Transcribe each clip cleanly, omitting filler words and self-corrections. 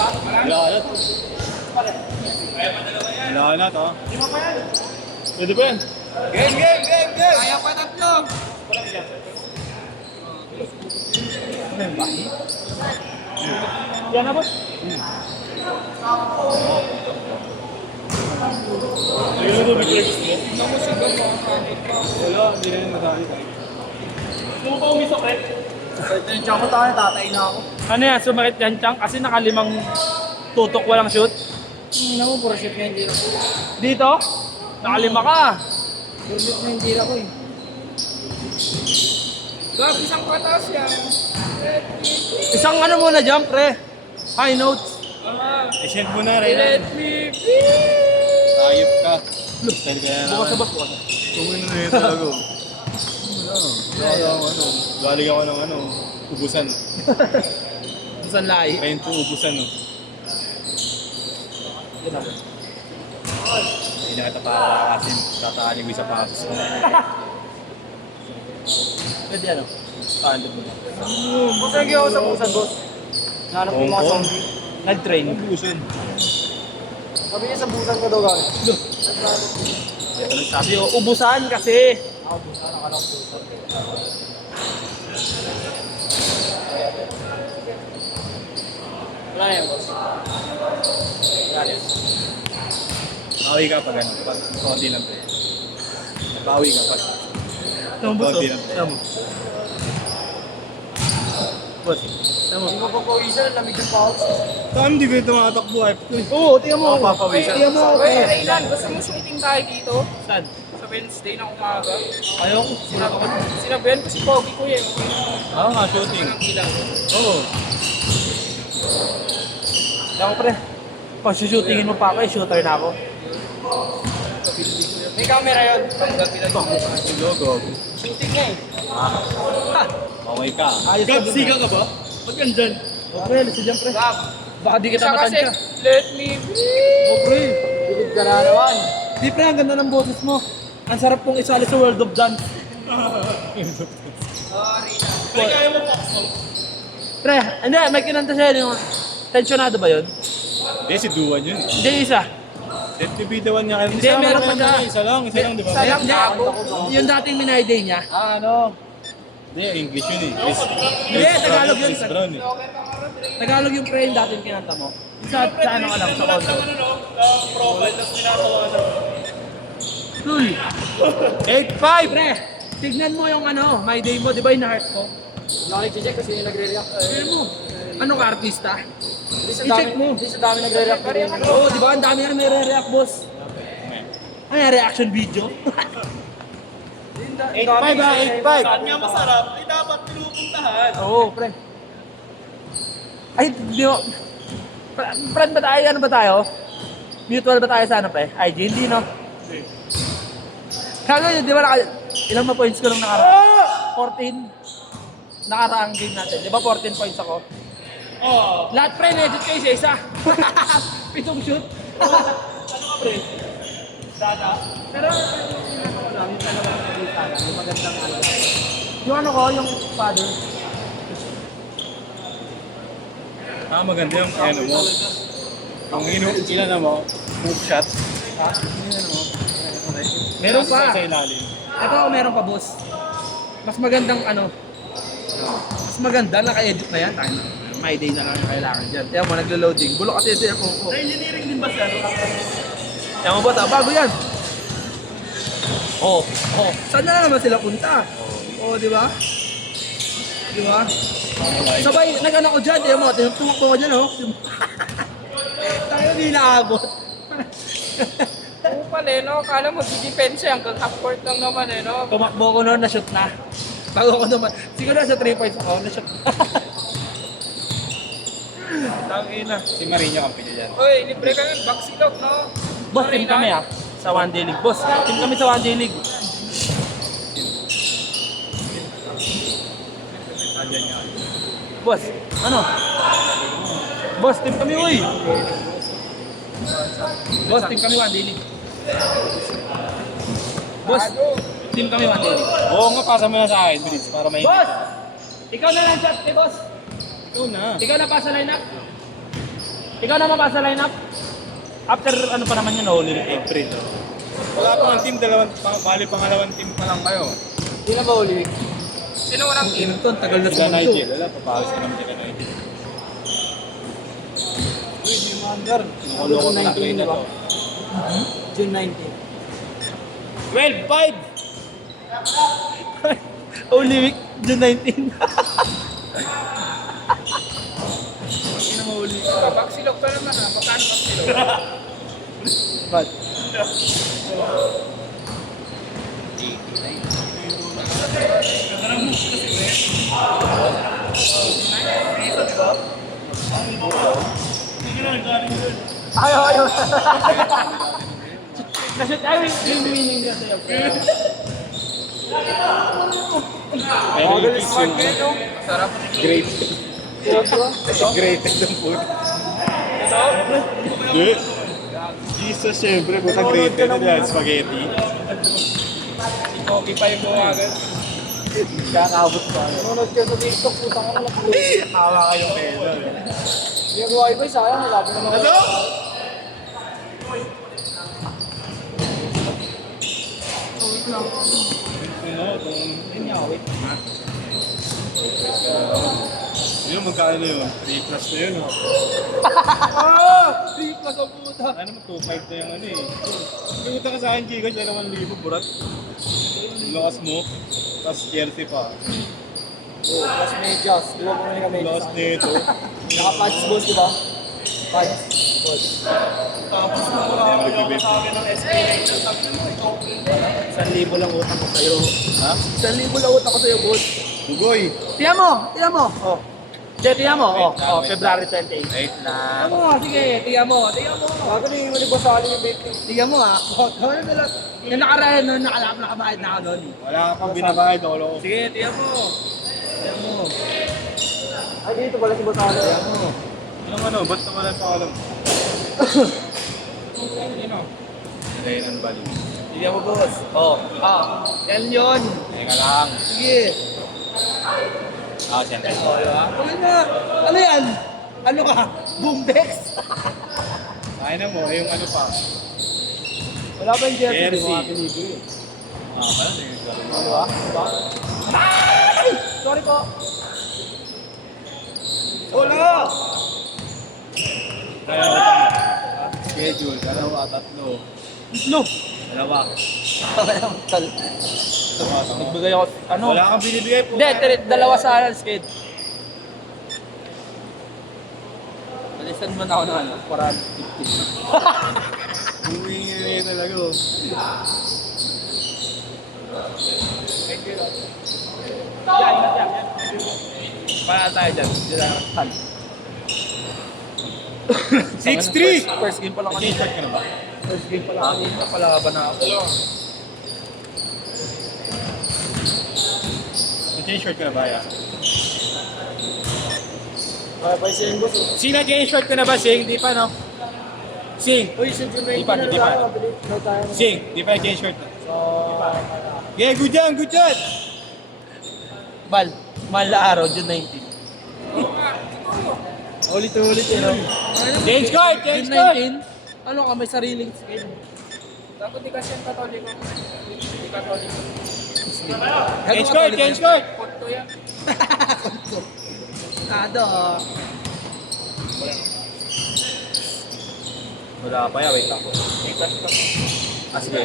Wala na to. Wala na to. Pwede ba yan? Game! Kaya pa tatlo! Yan na boss. Ayun na to, may clear gusto mo? Wala, hindi na yun madami. Gusto mo pa umisok eh? Ito yung tsaka tayo, tatay na ako. Ano yan, sumakit yan, Chang? Kasi nakalimang tutok walang shoot. Naku, puro shoot na hindi ako. Dito, nakalima ka. Puro shoot na hindi ako eh. Gab, isang patas yan. Isang ano muna jump, pre. High notes. I-send mo na, Reynan. Let me be! Ayop ka. Send ka na Bukas naman. na boss, bukas na. Tungin na yun talaga. Ano? Galing ako ng ano, ubusan. Busan lahi. Ayun po, ubusan. No? Yun na. Hindi na kita para kasi tataanin mo sa pasos mo. Pwede ano? Paano mo na? Boss, lagi ako sa pusan, boss. Nahanap ko yung mga Hong Kong. zombie. Nag-train. Ubusan. Sabi niya sa busan ko daw gawin. Ito nagsabi, ubusan kasi. Ako busan, akala ko busan. Wala na yan, boss. Wala na yan. Bawi ka pag ano, pag konti lang pre. Bawi ka pag Tama boss, konti oh. lang pre. Tama. Boss, tama. Hindi mo pa pawisan, lamig yung pawis. Saan hindi ko yung tumatakbo eh? Oo, tingnan mo. Oo, papawisan. Tingnan mo. Wait, Raylan, gusto mo shooting tayo dito? Saan? Sa Wednesday na umaga. Ayoko. Sinabihan ko si Pogi ko eh. Oo nga, shooting. Oo. Ako pre. Pag shootingin mo pa ako, shooter na ako. May camera yun. Panggabi na yun. Logo. Shooting nga eh. Okay ka. Ayos ka dun, Siga ka ba? Pag yan dyan. O pre, lisa dyan pre. Gab. Baka di kita Siya kasi, matansya. let me be. O pre. Bilib ka na naman. Di pre, ang ganda ng boses mo. Ang sarap pong isali sa World of Dance. Pre, hindi, may kinanta siya yung tensionado ba yun? Hindi, si Duan yun. Hindi, isa. FTV-1 niya. Hindi, meron pa siya. Isa lang, di ba? Isa lang, gago. Yung dating Minay Day niya. Ano? Hindi, English yun eh. Hindi, Tagalog yun. Chris Brown eh. Tagalog yung pre yung dating kinanta mo. Sa ano ka lang, sa konto. Uy, 8-5! pre, tignan mo yung ano, My Day mo, di ba yung heart ko? Nakikcheck kasi yung nagre-react. Tignan mo. Ano ka, artista? Hindi sa I-check dami, mo. hindi sa dami nagre-react. Oo, di ba? Ang dami na may re-react, boss. Ano yung reaction video? 8-5 ha, 8-5! Saan nga masarap? Ay, dapat pinupuntahan. Oo, pre. Ay, di mo. Friend ba tayo? Ano ba tayo? Mutual ba tayo sa ano, pre? IG, hindi, no? Kaya yun, di ba ilang na points ko nung nakaraan? 14. Nakaraang game natin. Di ba 14 points ako? Oo. Lahat pre, nedit kayo sa isa. Pitong shoot. Ano ka, pre? Dada? Pero, yung magandang ano. Yung ano ko, yung father. Maganda yung ano mo. Ang ilan mo, hook shot. Ha? Yung ano mo. Meron pa. Sa ilalim. Ito, meron pa, boss. Mas magandang ano. Mas maganda, naka-edit na yan. Tayo na. My Day na lang yung kailangan dyan. Tiyan mo, naglo-loading. Bulok kasi ito yung kuko. Engineering din ba siya? Tiyan mo ba, bago yan. Oh, oh. Saan na naman sila punta? Oh, di ba? Di ba? Sabay, nag-ano ko dyan. Tiyan mo, tumakbo ko dyan, oh. Tayo hindi naabot. Oo pala eh, no? Kala mo, si-defense hanggang half-court lang naman eh, no? Tumakbo ko noon, na-shoot na. Bago ko naman. Siguro nasa 3 points ako, na-shoot na. Tangina. Si Marino kampi niya dyan. Uy, libre ka ng baksilog, no? Boss, team kami ah. Sa One Day League. Boss, team kami sa One Day League. Boss, ano? Boss, team kami, uy! Boss, team kami One Day League. Boss, team kami One Day League. Oo nga, pasa mo na sa akin, bilis, para may Boss! Ikaw na lang chat, boss. Ikaw na. Ikaw na pa sa lineup. Ikaw naman pa sa lineup? After ano pa naman yun, Holy Week? April. Wala pa ang team, bali pangalawang team pa lang kayo. Hindi na ba uli? Sino unang team? Ito, tagal na Sila sa mundo. Nigel, wala, papayos na naman sila Nigel. Uy, Jim Under. Nakuloko na lang kayo na to. June 19. 12-5! Holy Week, June 19. Hindi na mahuli. Baksilog ka naman ha. Magkano baksilog? But, Ayaw, ayaw. Kasi tayo yung winning kasi. Pero yung kiss yung Sarap. great. Greatest ng food. Hindi. Jesus, syempre, buta greated na yan, spaghetti. Okay pa yung buha agad. kakabot pa. Nanonood ka sa TikTok, putang ka na lang. Hawa kayong pelo. Yung buhay ko, sayang, malapit naman. Ano? Yun, magkano na yun? 3 plus na yun, oh. Ah! Di pa sa puta. Ano mo, 2.5 na yung ano eh. Pumunta ka sa akin, Gigas, na naman libo, burat. Lakas mo, tapos jersey pa. Oh, plus medyas. Di ba kung may medyas? Lakas nito. Naka-patch boss, di ba? Patch boss. Hindi naman nagbibip. 1,000 lang utang ko sa'yo. Ha? 1,000 lang utang ko sa'yo, boss. Bugoy! Tiyan mo! Tiyan mo! Oh. Tiyan mo, Wait lang, wait February 28. Wait lang. Tiyan mo, sige. Tiyan mo. Tiyan mo. Bago na yung boss sa akin yung baking. Tiyan mo, ha? Gawin na lang. Yung nakarayan nun, nakabayad na ako nun. Wala ka pang binabayad, ako lang. Sige, tiyan mo. Tiyan mo. Ay, dito pala si boss sa akin. Tiyan mo. Yung ano, ba't naman ang pangalan? Sino? Ayun ang bali. Tiyan mo, boss. Oh. Ah. Yan yun. Teka lang. Sige. Siyempre. Oh, diba? Ano yan? Ano ka? Boombex? Ay na mo, yung ano pa. Wala ba yung jersey? Jersey. Di ba pinibili? Pala na yung gano'n. Ano ba? Diba? Ay! Sorry po. Wala! Kaya utang. Schedule, 2, 3. No! Dalawa. Kaya tal. Nagbigay ako, ano? Wala kang binibigay po. Hindi, dalawa sa skate. Alisan mo na ako ng ano, para 50. Humingi na yun talaga. Oh. Yan. Para tayo dyan. Tal. 6-3! First game pa lang kanina. Check ka na ba? First game pa lang kanina. Palaban na ako. Nag-change short ka na ba, ya? Kaya pa yung boss. Sing, nag-change short ko na ba, Sing? Di pa, no? Sing! Uy, si June Di pa, di pa. No tayo. Sing, di pa nag-change short na. So, Yeah, good yan, good yan! Mahal na araw, June 19. ulit-ulit yun. No? Change card! Change June card! 19, ano ka, may sariling skin. Dapat di kasi yung katoliko. Hindi katoliko. Change card! Change card! Punto yan. Kado. Wala pa yan, wait lang po. May class ka. Sige.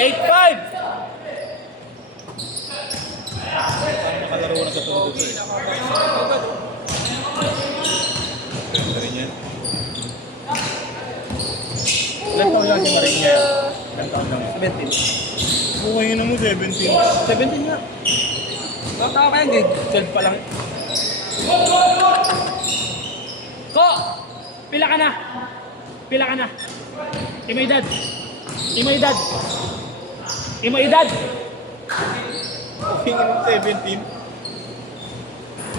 Eight five. Nakalaro na sa tunog ito. Ganda rin yan. Ilan taon lang si Marinya? Ilan taon lang? 17. Oo, ngayon na mo, 17. 17 nga. Tama pa yan, gig. 12 pa lang. Ko! Pila ka na! Pila ka na! Imo edad! Imo edad! Imo edad! Tingin mo 17.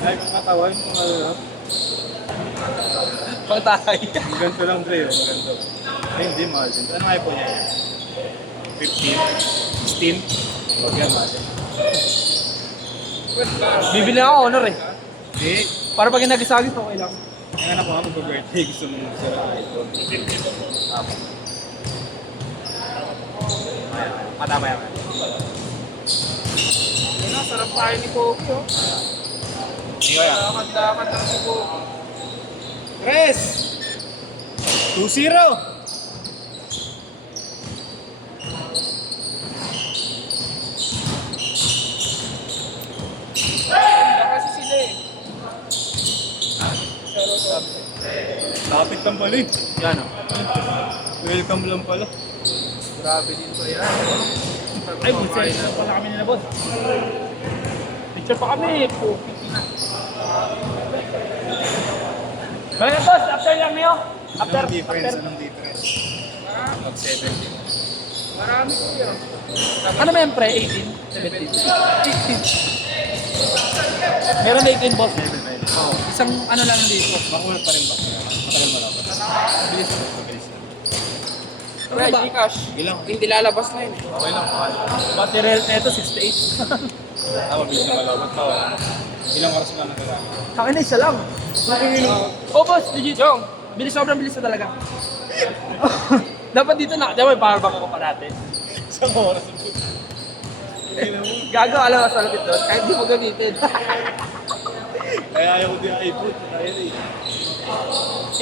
Ay, kung katawan, kung ano. Pagtatay. Ang ganito lang, Dre. Ang ganito. Ay, hindi, mahal din. Ano nga po niya? 15? 16? Huwag yan, mahal din. Bibili ako honor eh. Hindi. Para pag nagisagis, okay lang. Yung anak ko nga mag-birthday. Gusto mo sila iPhone. Matama yan. Yun na, sarap tayo ni Kobe, oh. Ikaw yan. Lakad-lakad lang si Kobe. Tres! 2-0! Ganda kasi sila eh. Lapit lang pala eh. Yan o. Welcome lang pala. Grabe din to yan. Ay, bullseye na pala kami nila, boss. Picture pa kami. Kaya boss, after lang niyo. After, Anong difference? after. Anong difference? Mag 7. Marami ko yan. Ano ba yung pre? 18? 17? 16. Meron 18, boss. Oo. Isang ano lang dito. Makulat pa rin ba? Matagal malapit. Mabilis lang. Mabilis lang. Kaya Ano ba? Gcash. Ilang? Hindi lalabas na yun. Okay lang. Mahal. Battery health nito, 68. Mabilis na malapit. Bawal. Ilang oras ka nagkakami? Akin na isa lang. Oh, boss, legit. Jong, Bilis, sobrang bilis na talaga. Dapat dito na, di ba, powerbank ko pa natin. Isang oras. Gago, alam mo sa lapit doon, kahit di mo gamitin. Kaya ayaw ko din iPhone. Kaya eh.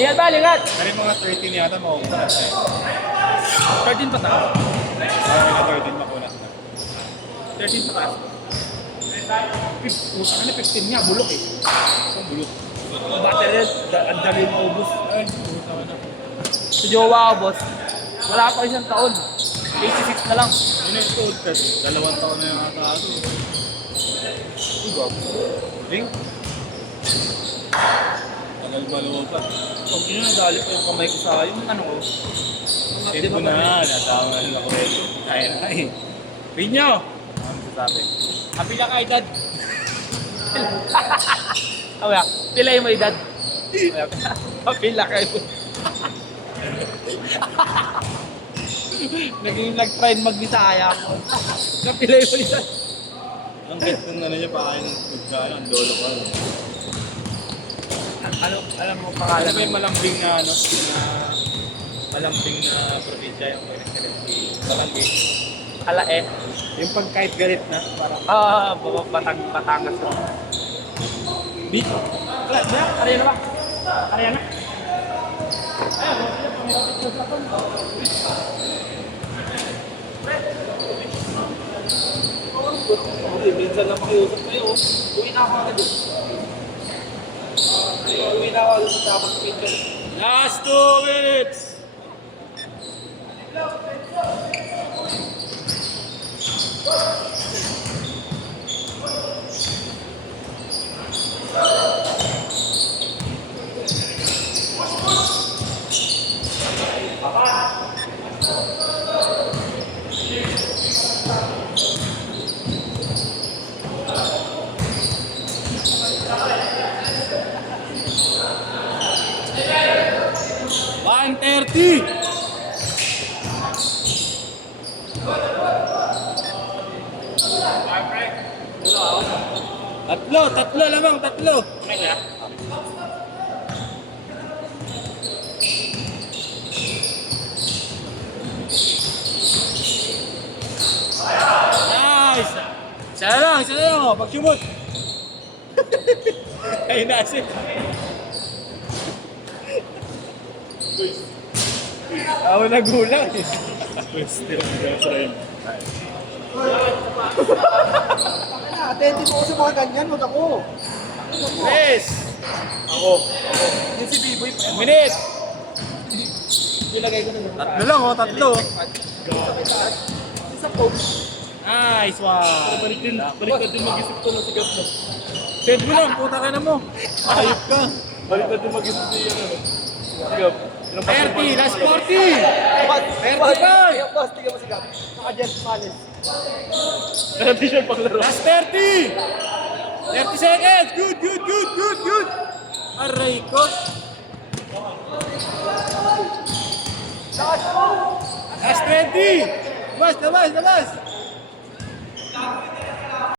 Ingat ba, lingat? Pero yung mga 13 yata makukulat na eh. 13 pa tayo. Kaya mga 13 makulat na. 13 pa tayo. Puta na, 15 nga, bulok eh. Ang bulot. Battery health, ang dami maubos. Sa jowa ko, boss, wala pa isang taon. 86 na lang. Yun yung toad test. 2 taon na yung ataso. Ring? Tagal maluwag. Kung yun, nadali ko yung kamay ko sa yung ano ko. Save ko na. Natama na ako ito. Kaya na eh. Pinyo! Ano sasabi? Happy lang kay dad. Awya, pilay mo edad. Happy lang kayo. Nag-train mag-Bisaya ako. Napilay mo edad. Ang cute ng ano niya, pakain ng pagkaan. Ang lolo ko. Ano, alam mo pangalan Alam mo yung mo? malambing na ano? Na malambing na probinsya yung malambing. Ala eh. Yung pag kahit galit na, parang Batangas. Dito. Wala, kaya na ba? Kaya na? Minsan lang makiusap kayo. Uwi na ako agad. Uwi na ako agad sa tapos picture. last 2 minutes! Line 30! Tatlo lamang, tatlo. Nice! Isa lang, oh. Pag-sumot. Ay, nasin. Ako nagulang eh. Pwede lang sa rin. Attentive ako sa mga ganyan, wag ako. Yes! Ako. Yung si B-Boy pa. Minute! Ilagay ko na Tatlo lang oh, tatlo. Isa po. Nice one! Balik ka din mag-isip ko na si Gablo. Send mo lang, puta ka na mo. Ayop ka. Balik ka din mag-isip niya ano. Si Gab. 30, last 40! 35! Boss, tingnan mo si Gab. Naka-jet palace. Hindi siya paglaro. Last 30! 30 seconds! Good! Aray ko! Last 20! Labas!